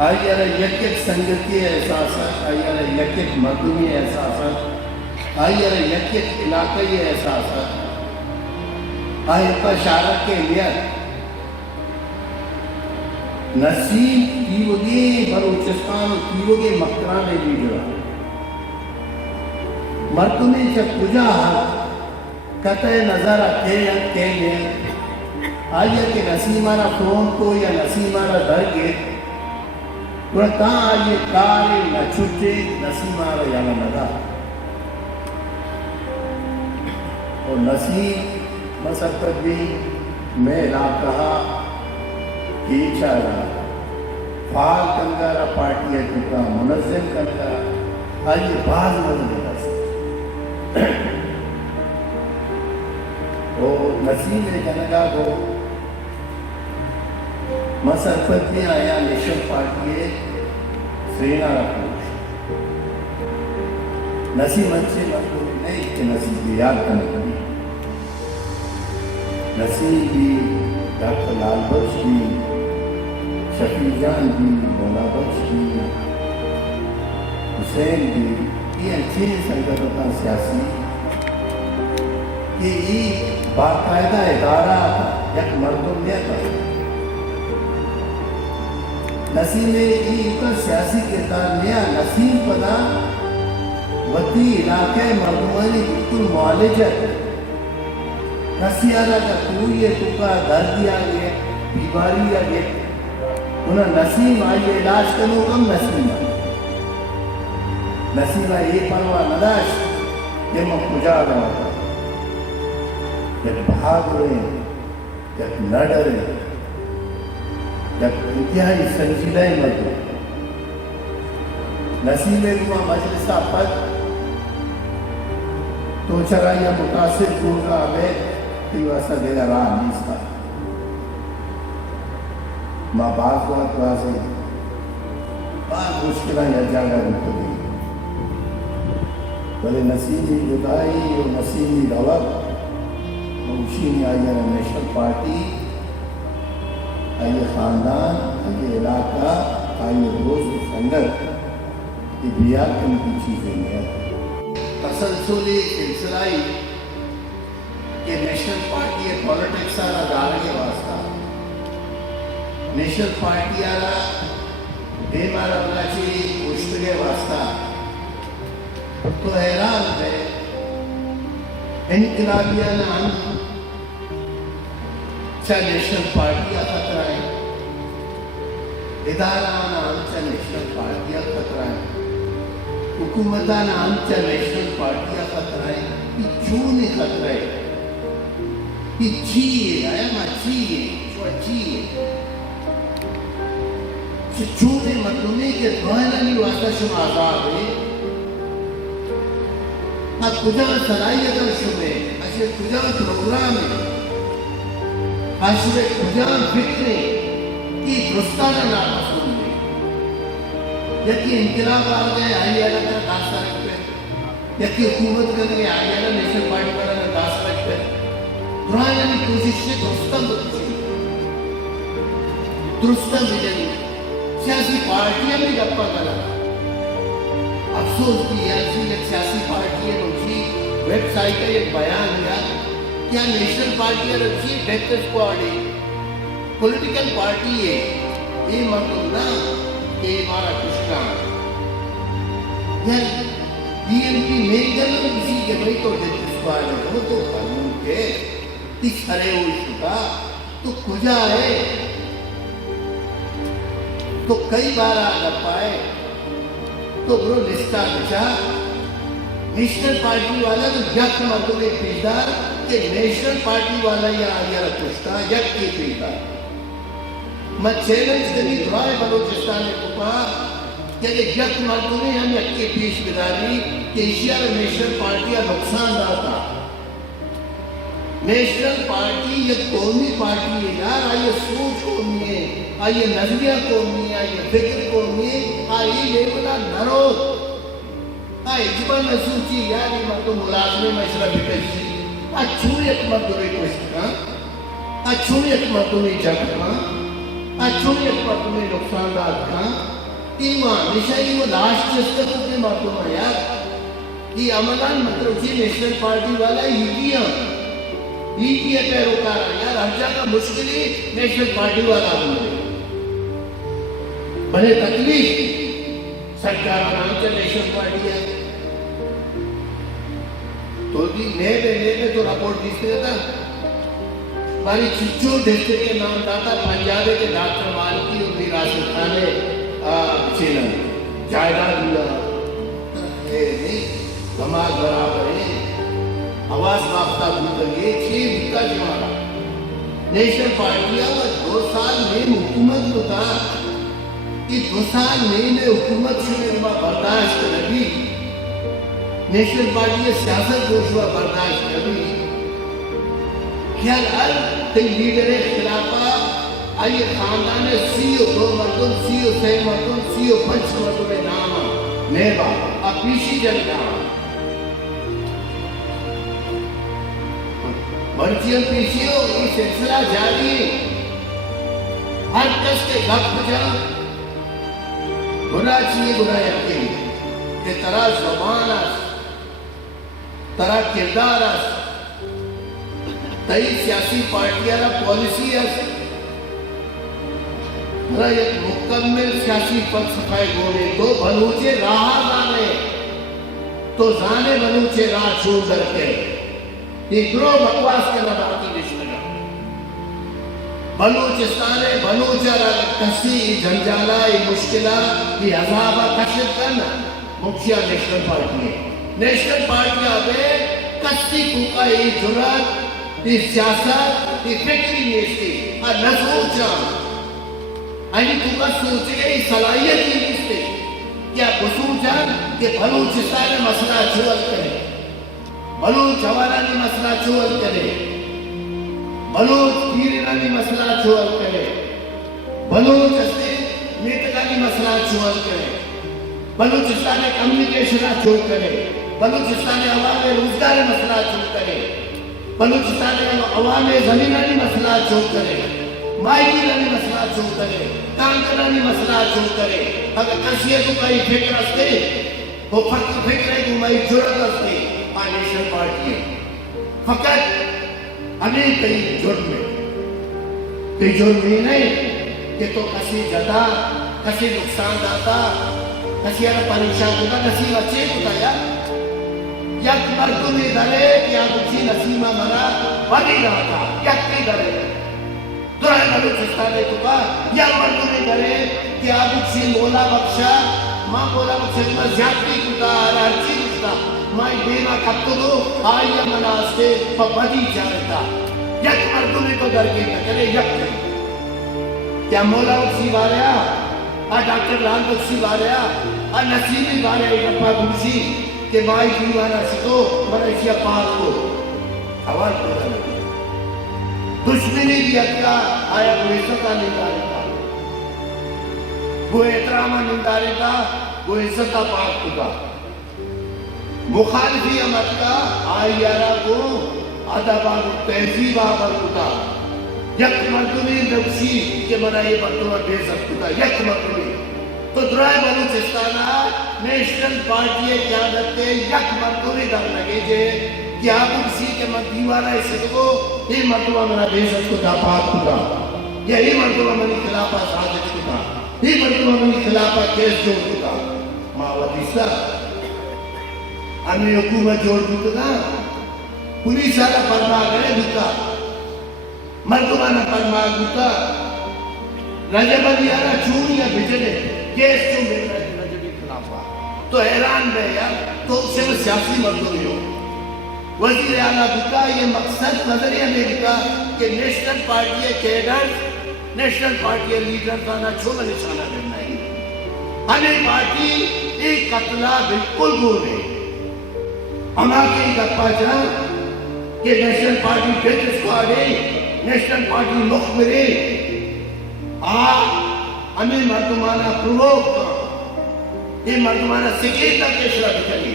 آئیے یک یک سنگتی احساسات، آئیے یک یک مردمی احساسات، آئیے یک یک علاقائی احساسات، آئیے پر شارک کے لیے نسیم کیوگی بلوچستان کیوگی مکرانے ویڈیو مردمی سے کجا قطع نظر کے لیے آئیے کہ نسیمانہ فون کو یا نسیمانہ درگے ورطا آئیے کاری نہ چھٹے نسیمانہ یا ندا اور نسیم مسقط بھی میں علاقہ کیچا رہا فعال کنگارا پارٹی ہے جتا منظم کنگارا آئیے بعض نظر اور نسیم کنگا کو مسقط میں آیا نیشن پارٹی ہے سرینا رکھوش نسیم انچے مطلب نہیں کہ نسیم بھی یاد کرنے نسیم بھی ڈاکٹر لال بخش بھی شفیع جان بھی مولا بخش بھی حسین بھی یہ اچھے سنگتتا سیاسی کہ یہ باقاعدہ ادارہ یک مردم دیا تھا نسیم یہ سیاسی کردار نیا نسیم پدا وطی علاقہ مردمانی بالکل معالجت کسی آرہ کا کوئی ہے تو کا دردی آگئے بیماری آگئے انہاں نسیم آئیے علاج کرنو کم نسیم آئیے نسیم آئیے پروا نداش یہ میں کجا رہا تھا جب بھاگ رہے ہیں جب نہ ڈرے جب انتہائی سنجیدہ مردو نسیم ایک مجلسہ پد تو چرا یا متاثر کورگا عبید کہ ویسا دیگا راہ نیس کا ماں باپ وقت واضح بات مشکلہ یا جاگا رکھو دی بلے نسیمی جدائی اور نسیمی دولت موشینی آئیے نیشنل پارٹی آئیے خاندان آئیے علاقہ آئیے دوست سنگت یہ بیار کن کی چیزیں ہیں تسلسلی سلسلائی کہ نیشنل پارٹی ہے پولیٹکس آرہ دارے واسطہ نیشنل پارٹی آرہ دیمار ابلاچی مشتگے واسطہ تو حیران ہے انقلابیان ہم چاہ نیشنل پارٹی خطرہ ہے اداران ہم چاہ نیشنل پارٹی خطرہ ہے حکومتان ہم چاہ نیشنل پارٹی خطرہ ہے یہ چونی خطرہ ہے یہ چیئے آیا ماں چیئے چوہ چیئے چونی مطلومی کے دوہنانی واسطہ شما آزاد ہے اب کجا سرائی اگر شمیں اشے کجا پروگرام ہے اشے کجا فکریں کی درستانہ ناپسند ہے یکی انقلاب آ گئے آئی آلہ کا داس رکھ پہ یکی حکومت کرنے آئی آلہ نیشنل پارٹی کا داس رکھ پہ درائنانی کوشش سے درستان بچی درستان بجنی سیاسی پارٹیاں بھی گپا کرا افسوس کی ایک سیاسی پارٹی ہے روچی ویب سائٹ کا ایک بیان ہوا کیا نیشنل پارٹی ہے روچی ڈیکٹر سکواڈ ہے پولیٹیکل پارٹی ہے یہ مطلب نا کہ ہمارا کشکان یعنی بی ایم پی نہیں کرنا کسی کے بھائی تو ڈیکٹر سکواڈ ہے وہ تو قانون کے اس ہرے ہوئی شکا تو کجا ہے تو کئی بار آگر پائے تو برو لسٹا بچا نیشنل پارٹی والا تو یک مردم پیدار کہ نیشنل پارٹی والا یا آیا رکھتا یک کی پیدار میں چیلنج کرنی دعائے بلوچستان کو پا کہ یک مردم ہم یک کی پیش بداری کہ اشیار نیشنل پارٹی نقصان داتا نیشنل پارٹی یہ قومی پارٹی ہے یار آئیے سوچ قومی ہے آئیے نظریہ قومی ہے آئیے فکر قومی ہے آئیے لیولا نرو آئیے جبان میں سوچی یار یہ مردم ملازمے مشرہ بکشی اچھوئی ایک مردمی کشتکا اچھوئی ایک مردمی جگہ اچھوڑیت مردم نقصان دار کھاں تیمہ نشائی وہ لاشت جسکتوں کے مردم آیا کہ عملان مطلب جی نیشنل پارٹی والا ہی کیا پیروکار آیا ہر جگہ مشکلی نیشنل پارٹی والا ہوئے بڑے تکلیف سرکار نام کے نیشنل پارٹی ہے تو دی نیبے تو رپورٹ دیستے تھا باری چچو دیکھتے کے نام داتا پنجابے کے ڈاکٹر مالکی اور راست خانے چیلن جائیداد اللہ نہیں دماغ برابر ہے آواز بافتہ بھوکر یہ چیز بھوکا جمارا نیشنل پارٹیاں وہ 2 سال میں حکومت ہوتا کہ 2 سال میں حکومت شنے ہوا برداشت نبی نیشنل پارٹی سیاست گوشوا برداشت نبی خیال ال تی لیڈر خلافہ آئیے خاندان سیو 2 مردم سیو 3 مردم سیو 5 مردم نام نیبا اب پیشی جنگا مرچیل پیشیو یہ سلسلہ جاری ہر کس کے گھٹ بجا گناہ چیئے گناہ یقین کہ ترا زبان اس ترا کردار اس تئی سیاسی پارٹیاں پالیسی اس ترا ایک مکمل سیاسی فلسفہ گونے تو بلوچے راہ زانے تو زانے بلوچے راہ چھوڑ کر کے یہ گروہ بکواس کے نباتی نشنگا بلوچستان بلوچہ کسی جنجالائی مشکلہ کی عذابہ کشف کرنا مکشیہ نیشنل پارٹی ہے نیشنل پارٹیاں بے کسی کوکا یہ جرات یہ سیاست یہ فکری نیستی اور نہ سوچا آئینی کوکا سوچے گئے یہ صلاحیت ہی نیستی کیا بسوچا کہ بلوچستان مسئلہ چھوڑ کرے بلوچ حوالانی مسئلہ چھوڑ کرے بلوچ پیرنانی مسئلہ چھوڑ کرے بلوچ اسے میتگانی مسئلہ چھوڑ کرے بلوچستان کمیونیکیشن چھوڑ کرے بلوچستان عوام روزگار مسئلہ چھوڑ کرے بلوچستان عوام زمینانی مسئلہ چھوڑ کرے مائیگیرانی مسئلہ چھوڑ کرے کانکنانی مسئلہ چھوڑ کرے اگر کسی تو کئی فکر استے وہ فکر ہے کہ مائی جرد استے نیشنل پارٹی ہے فقط ہمیں کئی جرم ہی نہیں کہ تو کسی جدا کسی نقصان داتا کسی اگر پریشان ہوتا کسی بچے ہوتا یک مردمی دلے کیا کچھی نسیمہ مرا بڑی رہا تھا یک کی دلے دورہ بلوچستان تو کا یا مردمی دلے کیا کچھی مولا بخشا ماں مولا بخشا میں زیادتی کتا ہر چیز کتا مائی دینا کتلو آئیہ مناستے پبادی جانتا یک مردمی کو درگی نہ کرے یک کیا مولا بخشی باریا ڈاکٹر لال بخشی باریا نصیبی باریا ایک اپا بخشی کہ مائی دیوانا سکو مرشیہ پاک کو حوال کو دلگی دشمنی بھی اکا آیا وہ عزتہ نندارتا وہ احترامہ نندارتا وہ عزتہ پاک کو مخالفی امت کا آئیارہ کو ادبان تہذیبہ برکتا یک مردمی نوشی کہ منہ یہ مردمہ بے سکتا یک مردمی تو درائے بلوچستانہ نیشنل پارٹی قیادت یک مردمی در لگے جے کیا بکسی کے من دیوانا اسے کو یہ مردمہ منہ بے سکتا پاک کتا یا یہ مردمہ منی خلافہ سادت کتا یہ مردمہ منی خلافہ کیس جوڑ کتا ماوردیسہ ہمیں حکومت جوڑ کتا پولیس آنا فرما گئے بھتا مردمانہ فرما گتا رجب علی آنا چونیا بھجنے کیس چون بھجنے رجبی خلافہ تو حیران بے یار تو اسے میں سیاسی مردمی ہو وزیر اعلیٰ بھتا یہ مقصد نظریہ میں بھتا کہ national party cadre national party leader دانا چھوڑا نشانہ کرنا ہے ہمیں پارٹی ایک قتلہ بالکل گول ہے ہمارا کی گپا جان کہ نیشنل پارٹی ڈیٹ اسکواڈ ہے نیشنل پارٹی مخبرے ہمیں مردمانہ پرووک کا یہ مردمانہ سکیتا کے شرح بچلی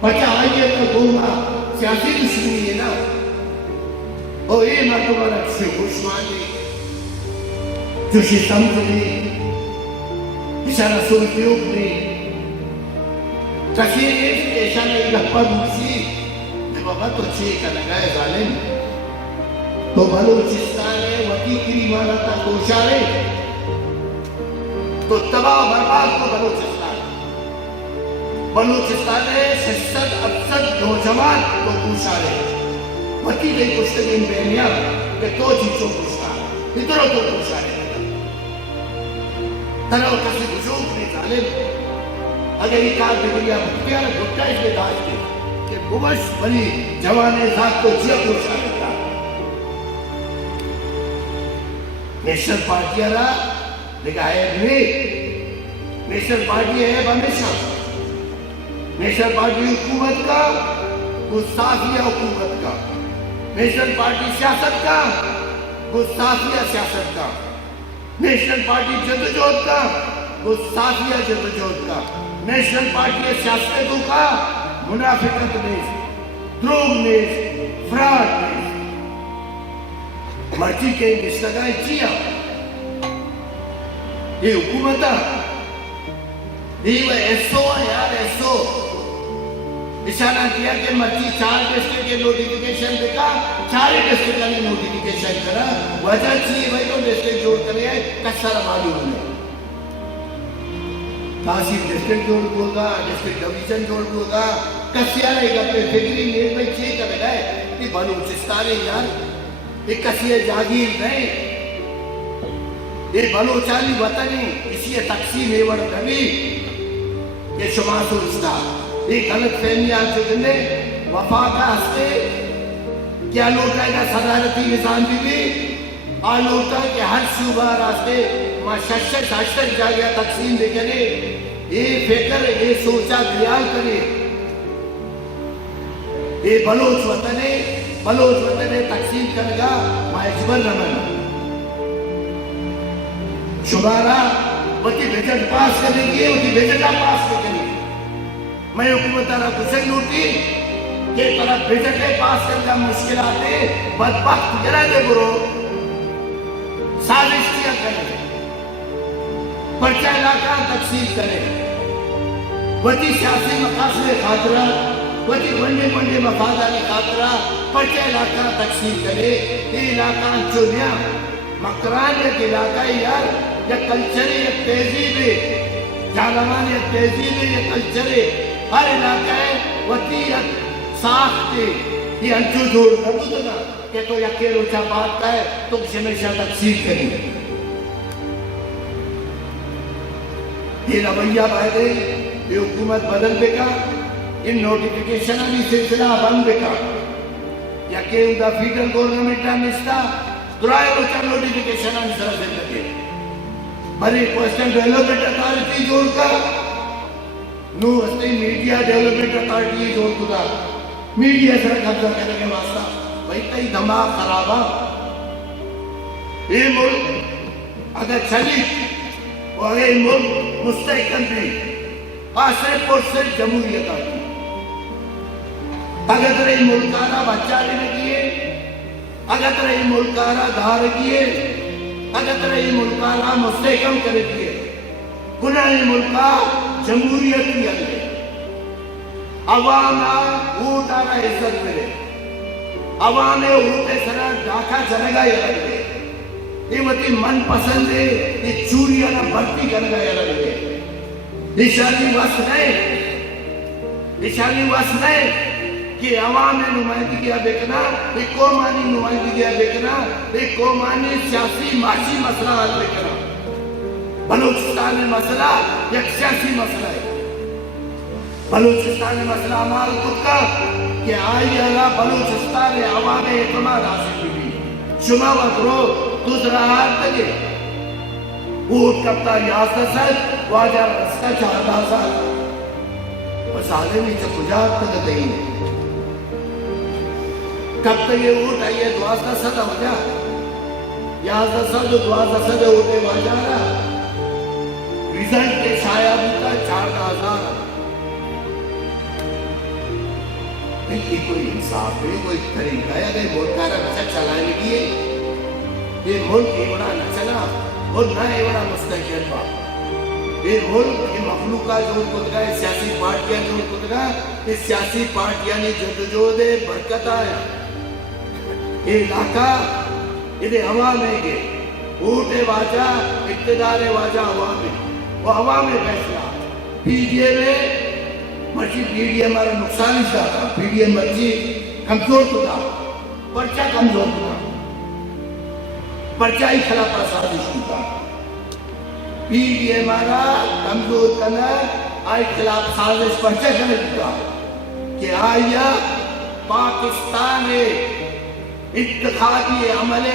بچہ آئیے تو گوما سیاسی دشمنی ہے نا اور یہ مردمانہ سے خوشمانی جوشی سمجھلی اشارہ سوچیوگلی کسی ایک اشارہ ایلپا دوسی کہ بابا تو چھے کا لگائے ظالم تو بلوچستان ہے وطی کری مانا تا کوشارے تو تباہ برباد کو بلوچستان ہے 60-80 نوجوان کو کوشارے وطی گئی کشتگین بینیا کہ تو جیچو کشتا ادھر تو کوشارے تنہا کسی بزرگ نہیں ظالم اگر یہ کار بگریا بکتیانا گھٹا اس میں داج کے کہ بمش بلی جوانے ذات کو جیا کوشارے تھا نیشنل پارٹی رہا لیکن آئے بھی نیشنل پارٹی ہے ہمیشہ نیشنل پارٹی حکومت کا گستاخیہ حکومت کا نیشنل پارٹی سیاست کا گستاخیہ سیاست کا نیشنل پارٹی جدوجہد کا گستاخیہ جدوجہد کا نیشنل پارٹی سیاستوں کا منافقت نیز دروغ نیز فراڈ نیز مرچی کے مشتگائیں چیا یہ حکومتا یہ وہ ایسو ہے یار ایسو اشارہ کیا کہ مرچی 4 ڈسٹرکٹ کے نوٹیفیکیشن دکھا 4 ڈسٹرکٹ کا نوٹیفیکیشن کرا وجہ چیئے بھائی تو ڈسٹرکٹ جوڑ کرے ہیں کسر معلوم ہے تاثیر ڈسٹرکٹ جوڑ ہوگا ڈسٹرکٹ ڈویژن جوڑ ہوگا کسیارہ ایک اپنے فکری نیل میں چیئے کر گئے کہ بلوچستان ہے یار ایک کسی جاگیر نہیں یہ بلوچانی وطنی اسی تقسیم ایوڑ کبھی یہ شما سوچتا ایک غلط فہمی آج جو دنے وفا کا ہستے کیا لوٹا ہے صدارتی نظام بھی آ لوٹا کہ ہر صوبہ راستے ماں ششتر جا گیا تقسیم دے کرے یہ فکر یہ سوچا دیال کرے یہ بلوچ وطنے تقسیم کرگا ماں اجبر رمن شمارا وہی بجٹ پاس کرنے کی وہی بجٹا پاس کرنے کی میں حکومت رہا کچھ نوٹی کہ طرح بجٹ پاس کرنا مشکلات ہے بدبخت گرہ دے برو سازش کیا کریں پرچہ علاقہ تقسیم کریں وہی سیاسی مقاصد خاطرہ وہی بنڈے مفادانی خاطرہ پرچہ علاقہ تقسیم کرے یہ علاقہ چونیا مقران ایک علاقہ یار یا کلچر یا تہذیب ہے جانوان یا تہذیب ہے یا کلچر ہے ہر علاقہ ہے وہی ساخت ہے یہ انچو جوڑ کر دو نا کہ تو یقین روچہ بات کا ہے تو کسی میں شاہ تقسیم کریں یہ رویہ بائدے یہ حکومت بدل بکا ان نوٹیفیکیشن بھی سلسلہ بند بکا یا کہ اندہ فیڈرل گورنمنٹ نستا درائے روچہ نوٹیفیکیشن سر سے لگے بھری کوسٹن ڈیولپمنٹ اتھارٹی جوڑ کر نو استے میڈیا ڈیولپمنٹ اتھارٹی جوڑ کر میڈیا سر قبضہ کرنے کے واسطہ بھئی کئی دماغ خرابہ یہ ملک اگر چلی اور یہ ملک مستحکم بھی صرف اور صرف جمہوریت آتی اگر ترہی ملکارہ بچہ لینے کیے اگر ترہی ملکارہ دھار کیے اگر ترہی ملکارہ مستحکم کرے کیے گناہ ملکہ جمہوریت کی اندھے عوام اوٹ آرہ عزت ملے عوام اوٹے سرہ ڈاکہ چلگا یا لگے یہ وطی من پسند ہے یہ چوریاں بھرتی کرگا یا لگے نشانی وس نہیں کہ عوام نمائندگیہ بیکنا ایک قومانی نمائندگیہ بیکنا ایک قومانی سیاسی معاشی مسئلہ حل بیکنا بلوچستان میں مسئلہ یک سیاسی مسئلہ ہے بلوچستان میں مسئلہ عمال خود کا کہ آئی اللہ بلوچستان عوام اعتماد حاصل بھی شما وقت رو دوسرا ہاتھ تکے اوٹ کبتا 11 سال واجہ رسکا 14 سال بس آدھے میں چکجات تک دیں کب تک یہ اوٹ آئیے 12 سال ہو جا 11 سال جو 12 سال اوٹے واجہ رہا ریزلٹ کے شایع ہوتا 14,000 نہیں کوئی انصاف ہے کوئی طریقہ ہے اگر ملکہ رکھا چلانے کی ہے یہ ملک ایک بڑا نہ چلا اور نئے وڑا مستقل با یہ ملک یہ مخلوقہ جو کتگا ہے سیاسی پارٹیاں جو کتگا اس سیاسی پارٹیاں نے جدوجہد برکت آیا یہ علاقہ یہ ہوا میں گئے ووٹ واجہ اقتدار واجہ ہوا میں وہ ہوا میں فیصلہ پی ڈی اے میں مرچی پی ڈی اے ہمارا نقصان ہی تھا پی ڈی اے مرچی کمزور تو تھا پرچہ کمزور تھا پرچہ ہی خلاف سازش تھا پی ڈی اے ہمارا کمزور کرنا آئی خلاف سازش پرچہ کرنے تھا کہ آیا پاکستان اتخابی عمل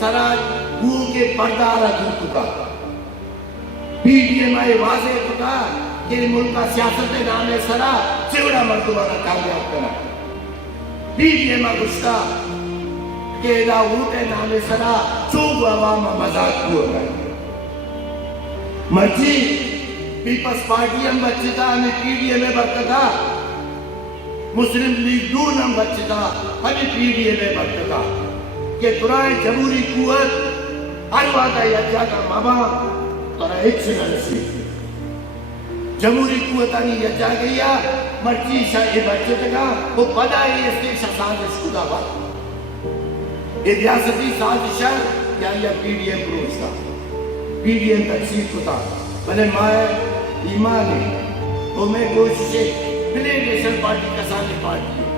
سرا گو کے پردہ رکھ چکا پی ڈی ایم آئی واضح چکا کہ ملک کا سیاست نام سرا چوڑا مردمانہ کامیاب کرا پی ڈی ایم گشتا کہ دا ووٹ نام سرا چوب عوام مزاق کو رہا مرچی پیپلز پارٹی ہم بچتا ہمیں پی ڈی ایم برکتا مسلم لیگ دون ہم بچتا ہمیں پی ڈی ایم برکتا کہ دورائے جمہوری قوت ہر وعدہ یجا کا مابا ترہ ایک سے نرسی جمہوری قوت آنی یجا گیا مرچی شاہی بچت گا وہ پدا ہی اس کے سازش خدا بات یہ ریاستی سازشہ یا یہ پی ڈی ایم پروچ تھا پی ڈی ایم تقسیم کتا بلے مائے ایمان ہے تو میں کوششیں بلے نیشنل پارٹی کسانی پارٹی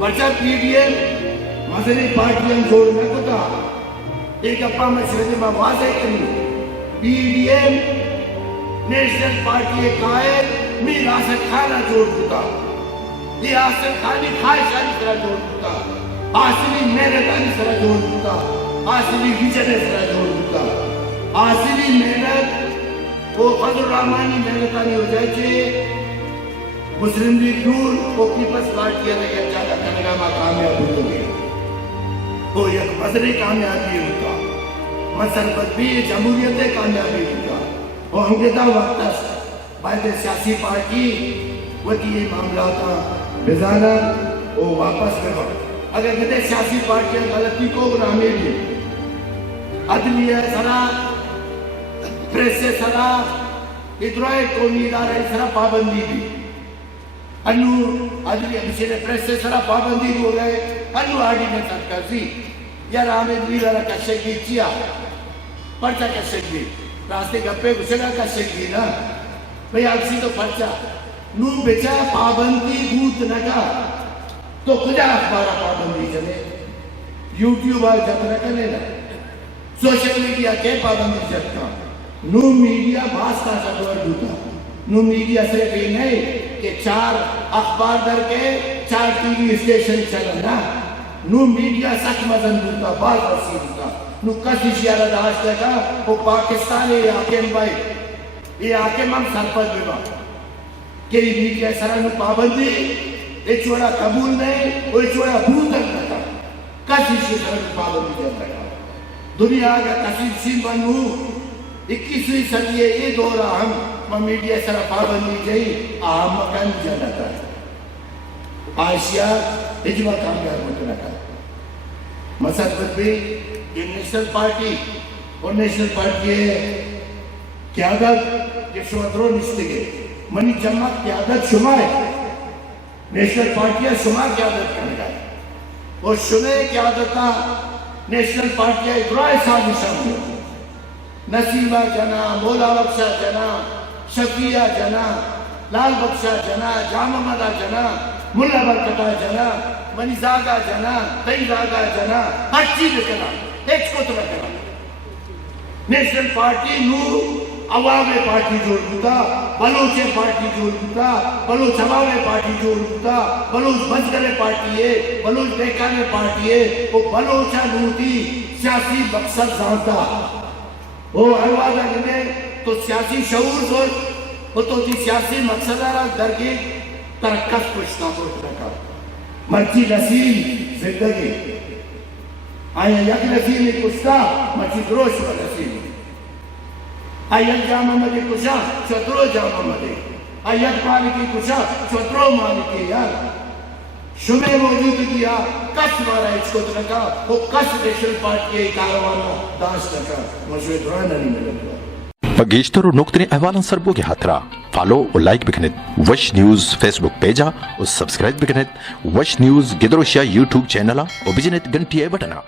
ورچہ پی ڈی ایم مذہبی پارٹی ہم جوڑ میں کتا ایک اپا مشہدی میں واضح کرنی P D M National Party قائد میر آسد خانہ جوڑ کتا یہ آسد خانی خواہشانی سرہ جوڑ کتا آسلی محنتانی سرہ جوڑ کتا آسلی ویجن سرہ جوڑ کتا آسلی محنت وہ فضل الرحمانی محنتانی ہو جائے چھے مسلم لیگ دور وہ پیپلز پارٹی ہے یا جاگہ کنگا ماں کامیاب ہو گئے وہ یک مذہبی کامیابی ہوتا مسلمت بھی جمہوریت کامیابی ہوتا وہ ہنگتا وقت باید سیاسی پارٹی وہ یہ معاملات بزانا وہ واپس کرو اگر کہتے سیاسی پارٹیاں غلطی کو گرامی بھی عدلیہ سرا پریس سرا ادرائے قومی ادارہ سرا پابندی بھی انو عدلیہ بشیر پریس سرا پابندی ہو گئے انو آڈی میں سرکازی یا رامد ویلہ کشکی چیا پرچہ کشکی راستے گپے گسنا کشکی نا بھئی آگسی تو پرچہ نو بچا پابندی گوت نگا تو کجا اخبارہ پابندی چلے یوٹیوب آگ جب رکھنے نا سوشل میڈیا کے پابندی چلتا نو میڈیا باس کا سدور دوتا نو میڈیا صرف یہ نہیں کہ 4 اخبار در کے 4 ٹی وی اسٹیشن چلنا نو میڈیا سک مزن دوتا باز رسی دوتا نو کسی شیارہ داشت لگا وہ پاکستانی حاکم بھائی یہ حاکم ہم سرپت بھی با کہ یہ میڈیا سرہ نو پابندی یہ چوڑا قبول نہیں وہ چوڑا بھوتک لگا کسی شیارہ نو پابندی جب لگا دنیا کا کسی سین بنو 21ویں صدی یہ دورہ ہم میڈیا سرہ پابندی جائی آہم مکان جانتا ہے آشیا اجماع کامیاب ہوتا ہے مسلمت بھی یہ نیشنل پارٹی اور نیشنل پارٹی ہے قیادت یہ شوادروں نشتے گئے منی جماعت قیادت شما ہے نیشنل پارٹیاں شما قیادت کرنے گا اور شما قیادتہ نیشنل پارٹیاں ادرائے سازشاں ہوئی نصیبہ جنا مولا بخشا جنا شفیہ جنا لال بخشا جنا جامع مدہ جنا ملا برکتہ جنا منی زاگا جنا تئی زاگا جنا ہر چیز کرنا ایک کو تو کرنا نیشنل پارٹی نو عوام پارٹی جوڑ دیتا بلوچ پارٹی جوڑ دیتا بلوچ عوام پارٹی جوڑ دیتا بلوچ بزگر پارٹی ہے بلوچ بیکان پارٹی ہے وہ بلوچہ نوٹی سیاسی مقصد زانتا وہ حلوادہ گنے تو سیاسی شعور زور وہ تو تی سیاسی مقصد آرہ درگی ترکت پوچھتا پوچھ رکھا مرچی نسیم زندگی آیا یک نسیمی کشتا مرچی دروش و نسیم آیا جامع مدی کشا چترو جامع مدی آیا مالکی کشا چترو مالکی یار شمع موجودگی کس مارا اچکوت رکا وہ کس نیشنل پارٹی کاروانا داشت رکا مشوی درانا نہیں ملتا گیشتر و نقطنی احوالن سربوگی حترا فالو و لائک بکنید وش نیوز فیس بک پیجا و سبسکرائب بکنید وش نیوز گدروشیا یوٹیوب چینلا و بجنید گھنٹی بٹنا